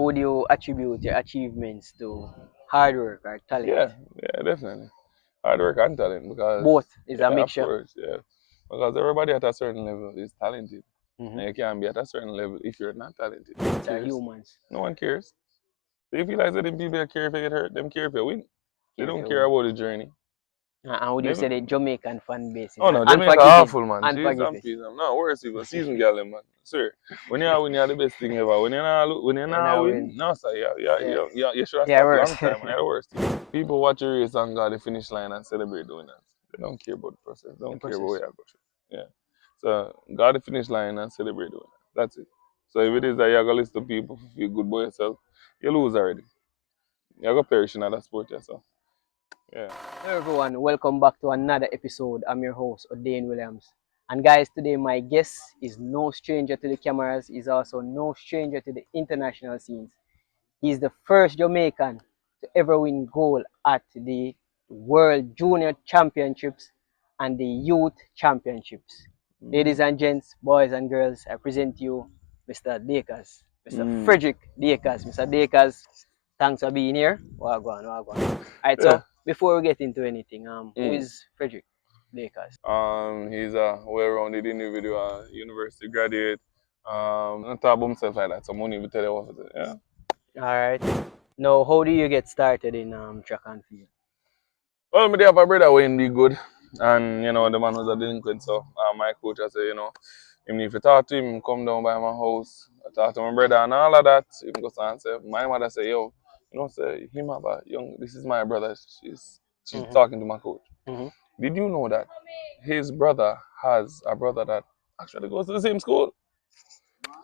Would you attribute your achievements to hard work or talent? Yeah, definitely. Hard work and talent because, Both is a yeah, of mixture. course, yeah. Because everybody at a certain level is talented. Hmm. And you can't be at a certain level if you're not talented. Who It's our cares? humans. No one cares. They feel like that them people care if you get hurt, them care if you win. They Care if don't you care win. about the journey. And would you Never. say the Jamaican fan base is Oh no, Jamaica unforgiving? awful man. Cheese and Unforgiving. peas. I'm not worse even season girl them, man. Sir. When you win, you're the best thing ever. When you And not I win, win. no sir, Yeah. you should have Yeah, stopped worse. long time, man. You're the worst thing. People watch the race and go to the finish line and celebrate the winners. They don't care about the process. They The don't care about process. where you go through. Yeah. So go to the finish line and celebrate the winners. That's it. So if it is that you're gonna list of people who feel good about yourself, you lose already. You're gonna perish in that sport yourself. Yeah. Hello everyone, welcome back to another episode. I'm your host, O'Dane Williams. And guys, today my guest is no stranger to the cameras. He's also no stranger to the international scenes. He's the first Jamaican to ever win gold at the World Junior Championships and the Youth Championships. Ladies and gents, boys and girls, I present to you Mr. Dacres, Mr. Mm. Fedrick Dacres. Mr. Dacres, thanks for being here. Wagwan, wagwan. Alright, Yeah. so before we get into anything, who Mm. is Fedrick Dacres? He's a well-rounded individual, university graduate. Not talk about himself like that, so money will tell you what to do. Yeah. Alright. Now, how do you get started in track and field? Well, me have a brother who be good, and the man was a delinquent, so my coach I say, him if you talk to him, come down by my house. I talk to my brother and all of that. Him go and say, my mother say, yo, say him have a young. This is my brother. She's Mm-hmm. talking to my coach. Mm-hmm. Did you know that his brother has a brother that actually goes to the same school?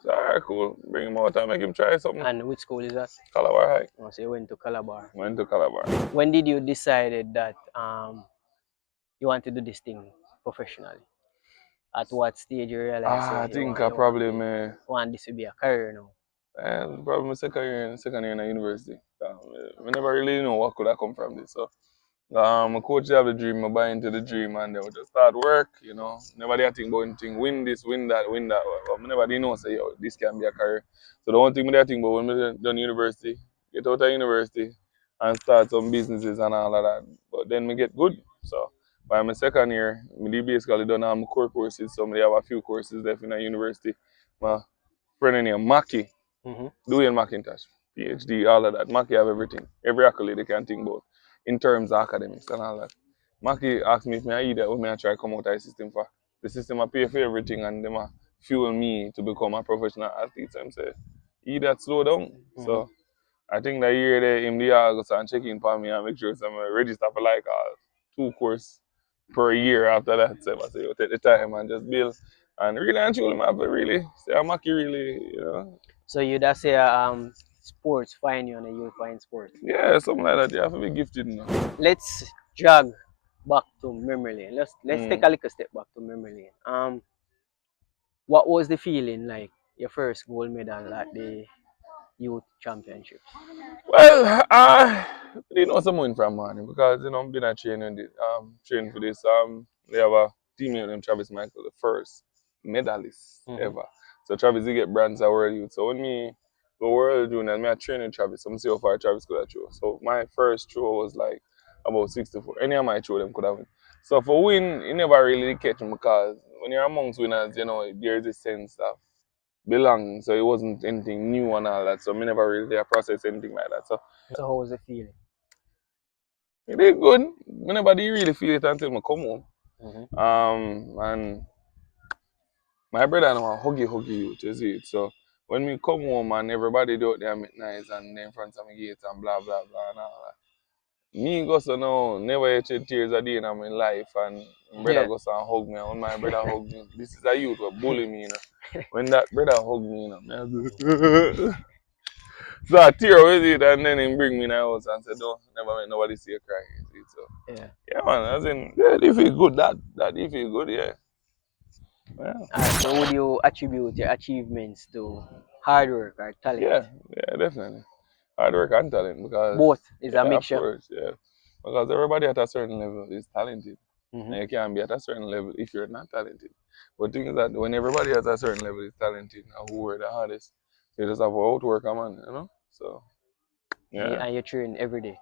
So, all right, cool. Bring him out and make him try something. And which school is that? Calabar High. Oh, so you went to Calabar. Went to Calabar. When did you decided that you want to do this thing professionally? At what stage you realize I you think want I you want probably to may. want this to be a career now? Probably my second year in the university. We never really know what could have come from this. So, my coach have the dream, I buy into the dream, and then we just start work. Never did think about anything, win this, win that, win that. But I never did know say, yo, this can be a career. So the one thing I think about when I done university, get out of university and start some businesses and all of that. But then we get good. So by my second year, I basically done all my core courses. So I have a few courses left in the university. My friend named Maki, Mm-hmm. doing Macintosh, PhD, all of that. Maki have everything, every accolade they can think about in terms of academics and all that. Maki asked me if I eat that when I try to come out of the system for. The system I pay for everything and them fuel me to become a professional athlete. So I'm say, eat that slow down. Mm-hmm. So I think that year they in the August and check in for me and make sure I'm register for like 2 course per year after that. So I say, you take the time and just build. And really and truly, man, but really, say, Maki really. So you just say sports find you and you find sports. Yeah, something like that. You have to be gifted, Let's jog back to memory lane. Let's take Mm. a little step back to memory lane. What was the feeling like your first gold medal at the youth championships? Well, I didn't know someone from morning because I've been a training for this. They have a teammate named Travis Michael, the first medalist Mm-hmm. ever. So Travis he get bronze at World Youth. So when me go World Junior, me I train with Travis. I'm see how far Travis could have throw. So my first throw was like about 64. Any of my throw them could have win. So for win, you never really catch him because when you're amongst winners, there's a sense of belong. So it wasn't anything new and all that. So me never really process anything like that. So So how was the feeling? it did good. Me never did really feel it until I come home. Mm-hmm. And my brother and I huggy youth, you see it. So when we come home and everybody do out there make nice and then in front of me gate and blah blah blah and all that. Me go so now never yet shed tears a day in my life and my brother Yeah. goes and hug me and when my brother hug me, this is a youth who bully me. When that brother hug me, me I go so I tear with it and then he bring me in the house and said, no, never make nobody see you cry. You see. So Yeah. yeah man, as in yeah, they feel good, that they feel good, yeah. Yeah. Alright, so would you attribute your achievements to hard work or talent? Yeah, definitely. Hard work and talent because Both is a yeah, of mixture. course, yeah. Because everybody at a certain level is talented. Mm-hmm. And you can't be at a certain level if you're not talented. But the thing is that when everybody at a certain level is talented, who are the hardest, they just have to outwork a man, So And yeah, you train every day.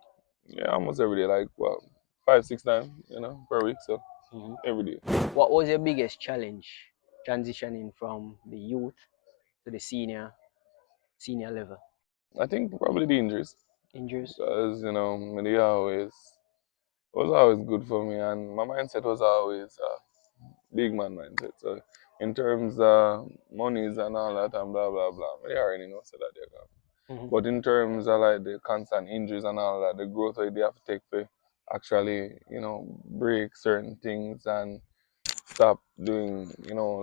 yeah, almost every day, like well, 5, 6 times, per week. So Mm-hmm. every day. What was your biggest challenge transitioning from the youth to the senior level? I think probably the injuries Injuries? because media always was always good for me, and my mindset was always big man mindset. So in terms of monies and all that and blah blah blah, media already know so that they're gone. Mm-hmm. But in terms of like the constant injuries and all that, the growth that they have to take to actually break certain things and stop doing,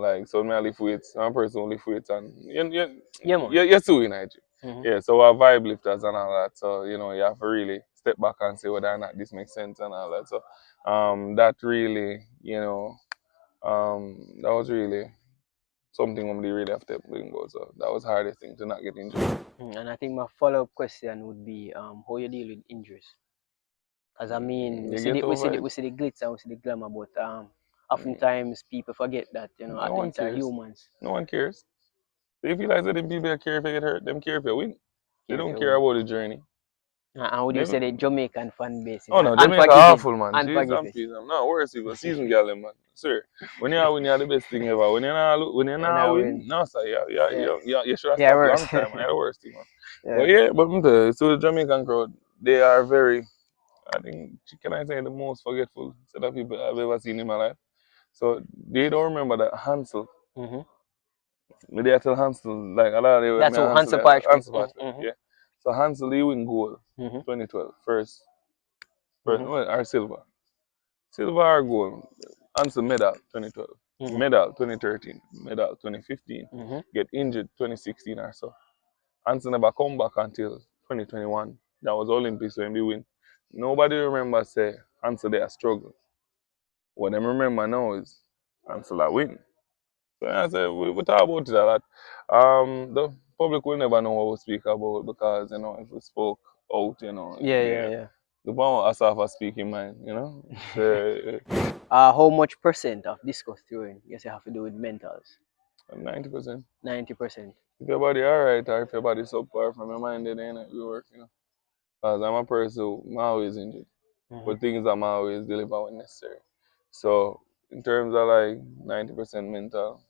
like, so me I lift weights. I'm a person who lift weights and Yeah, man. you're too in IG. Mm-hmm. Yeah, so our vibe lifters and all that. So, you have to really step back and say whether or not this makes sense and all that. So that really, that was really something I'm really have to bring about. So that was the hardest thing to not get injured. And I think my follow-up question would be how you deal with injuries. Because I mean, we You see get the we see over the it. we see the glitz and we see the glamour, but Mm, oftentimes people forget that No one athletes are cares. humans. No one cares. They feel like that them people care if you get hurt. Them care if you win. They Care if don't you care win. about the journey. And would you They, say the Jamaican fan base is Oh no, Jamaica unforgiving? awful man. Jeez and Unforgiving. peace. I'm not worse people. Season girl them, man. Sir. When you win, you're the best thing ever. When you And not I win, win. no sir, yeah, Yeah. you should have Yeah, stopped worse. long time, man. You're the worst thing, man. But Yeah. yeah, but so the Jamaican crowd, they are very, I think, can I say the most forgetful set of people I've ever seen in my life. So they don't remember that Hansel. Mm-hmm. Maybe I tell Hansel, like a lot of them, That's me who and Hansel, Hansel Parchment. Hansel Parchment, Mm-hmm. yeah. So Hansel, he win gold, Mm-hmm. 2012, first, Mm-hmm. well, or silver. Silver or gold. Answer medal 2012. Mm-hmm. Medal 2013. Medal 2015. Mm-hmm. Get injured 2016 or so. Answer never come back until 2021. That was Olympics when we win. Nobody remember say Answer they a struggle. What them remember now is Answer that win. So I said we talk about it a lot. The public will never know what we speak about because if we spoke out, Yeah, yeah, yeah. yeah. The one Asafa speaking mind. So How much percent of discus throwing you say have to do with mentals? 90%. 90%. If your body alright or if your body subpar from your mind, then ain't it work. Because I'm a person I'm always injured. Mm-hmm. But things I'm always deliver when necessary. So in terms of like 90% mental,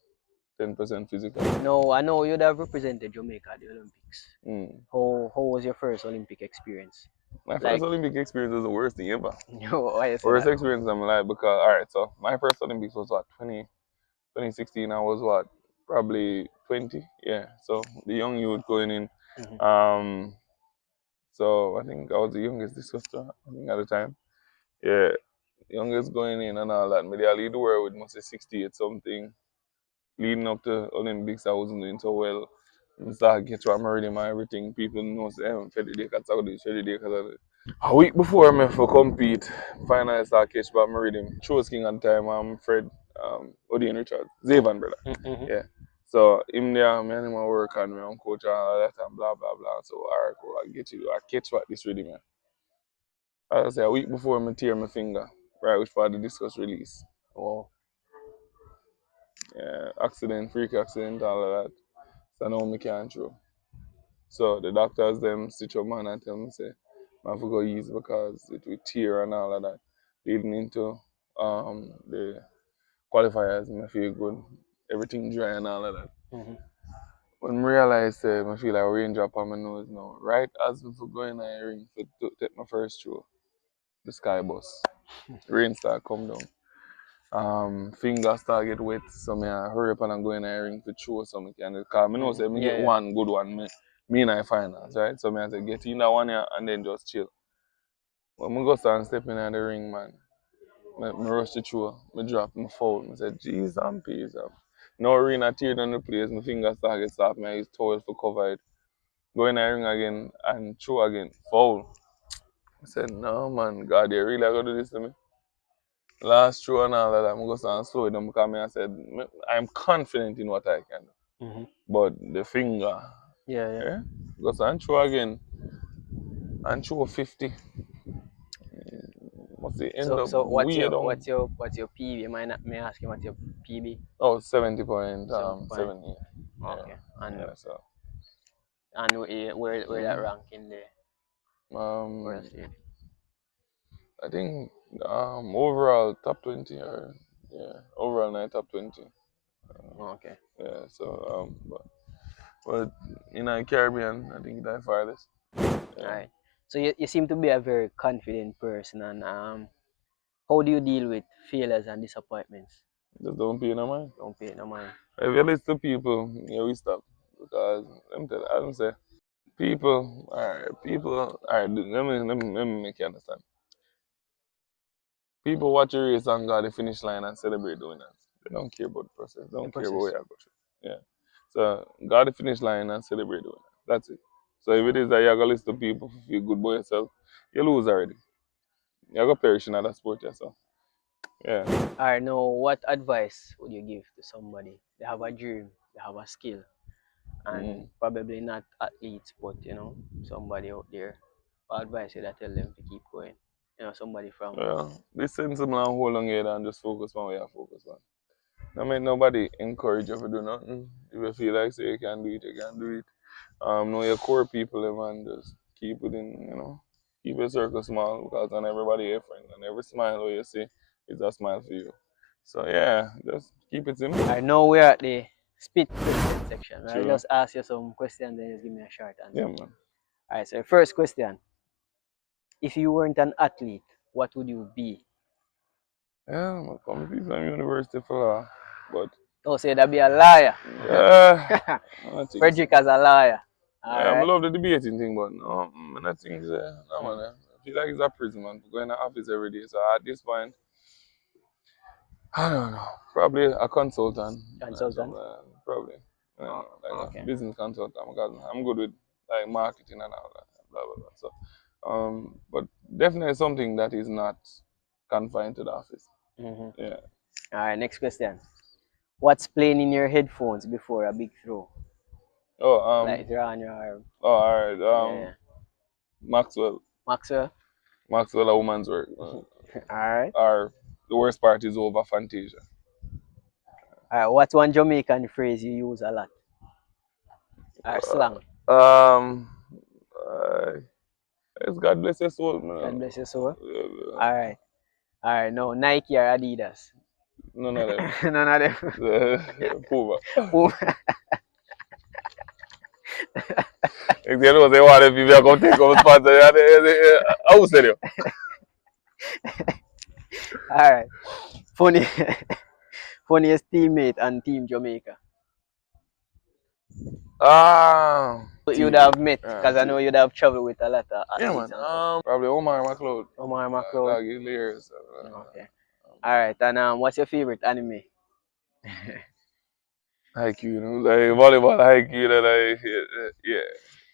10% physical. No, I know you'd have represented Jamaica at the Olympics. Mm. How was your first Olympic experience? My first Like, Olympic experience was the worst thing ever. why you say Worst that? experience of my life because alright, so my first Olympics was what 2016. I was what probably 20. Yeah. So the young youth going in. Mm-hmm. Um so I think I was the youngest discussor I think at the time. Yeah, youngest going in and all that. Maybe I lead the world with must say 68 something. Leading up to Olympics, I wasn't doing so well. I started catch what I'm reading and everything. People know say, Fedrick Dacres, I do Fedrick Dacres. A week before I for compete, finally I started catch what I'm reading. Chose King at the time, Fred, Odion Richard, Zavan brother. Mm-hmm. Yeah. So him there, me and him a work and me on coach and all that and blah blah blah. So alright, cool, I get you. I catch what this ready man. As I say, a week before I tear my finger, right before the discuss release. Wow. Yeah, accident, freak accident, all of that. So now me can't throw. So the doctors them stitch up man and tell me say I have to go easy because it will tear and all of that. Leading into the qualifiers, I feel good. Everything dry and all of that. Mm-hmm. When I realize I feel like a raindrop on my nose now. Right as I go in the ring to take my first throw, the sky bus. Rain start come down. Fingers start get wet, so me I hurry up and I go in the ring to throw so me can. Cause me know say Mm-hmm. me Yeah, get yeah. one good one, me in the finals, right? So me I say get in that one here and then just chill. When me go start stepping in the ring, man, me rush the throw, me drop, me foul. Me say, jeez and peace. No rain a tear down the place, my fingers start get soft, me I use towel for cover it. Go in the ring again and throw again, foul. I said, no man, God, they really gonna do this to me. Last throw and all that, I'm going to slow it down because I said, I'm confident in what I can do. Mm-hmm. But the finger, Yeah, yeah. yeah, goes and throw again and throw 50. Must the end up So way down. what's your PB? May I ask you what's your PB? Oh, 70 point, 70 point. 7, yeah. Okay. Yeah, And so. And where that rank in the Um, World State? I think overall top 20 or yeah, overall night top 20. Okay. Yeah, so but in the Caribbean, I think that's farthest. All Yeah, right. So you seem to be a very confident person, and how do you deal with failures and disappointments? just don't pay no mind. Don't pay no mind. If you listen to people, yeah, we stop because let me say people, alright. Let me make you understand. People watch a race and go to the finish line and celebrate the winners. They don't care about the process. They The don't care about process. what you go through. Yeah. So go to the finish line and celebrate the winners. That's it. So if it is that you're gonna listen to people to feel good about yourself, you lose already. You're gonna perish in that sport yourself. Yeah. All right. Now, what advice would you give to somebody? They have a dream, they have a skill, and Mm. probably not athletes, but somebody out there. What advice would I tell them to keep going? Somebody from. Yeah. Be sensible and hold on here and just focus on what you focus on. I mean, nobody encourage you to do nothing. If you feel like say you can do it, you can do it. Know your core people, man. Just keep it in, keep your circle small because not everybody your friend, and every smile you see is a smile for you. So yeah, just keep it simple. I know we're at the spit question section. I'll True. just ask you some questions, then just give me a short Yeah, answer. man. All right. So, first question: if you weren't an athlete, what would you be? Yeah, I'm coming from university for law, but Oh, say that be a liar. I think so. Fredrick as a liar. All Yeah, I right. love the debating thing, but no, I think no man. I feel like it's a prison, man. Going to office every day. So at this point, I don't know. Probably a consultant. Consultant. Probably. I don't Oh, know, like okay. a business consultant because I'm good with like marketing and all that. Blah blah blah. So, but definitely something that is not confined to the office. Mm-hmm. Yeah. All right. Next question: what's playing in your headphones before a big throw? Oh Like they're on your arm. all right. Yeah. Maxwell. Maxwell. Maxwell, a woman's work. All right. Or the worst part is over Fantasia. All right. What's one Jamaican phrase you use a lot? Or slang? Um, uh, it's God bless your soul, man. God bless your soul. All right. All right. No, Nike or Adidas? None of them. None of them. Puma. All If you know they want if you are going to take over sponsor, I will tell you. right. Funny, funniest teammate and Team Jamaica. Ah, You'd teammate. have met, because I Team. know you'd have traveled with a lot of Yeah, athletes man. and stuff. Probably Omar McLeod. Omar McLeod. Dog, he's hilarious. Okay. All right. And what's your favorite anime? Haiku, like volleyball haiku that yeah.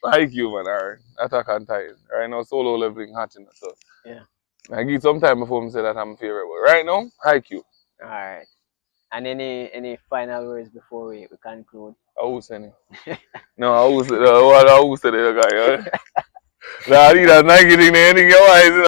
Haiku, man, alright. Attack on Titan. Right now, solo leveling hot, so. Yeah. I give some time before I say that I'm favorite, but right now, haiku. All right. And any final words before we conclude? I will send it. No, I will say, what I will say, the guy. Nah, I need a Nike thing, anything you want.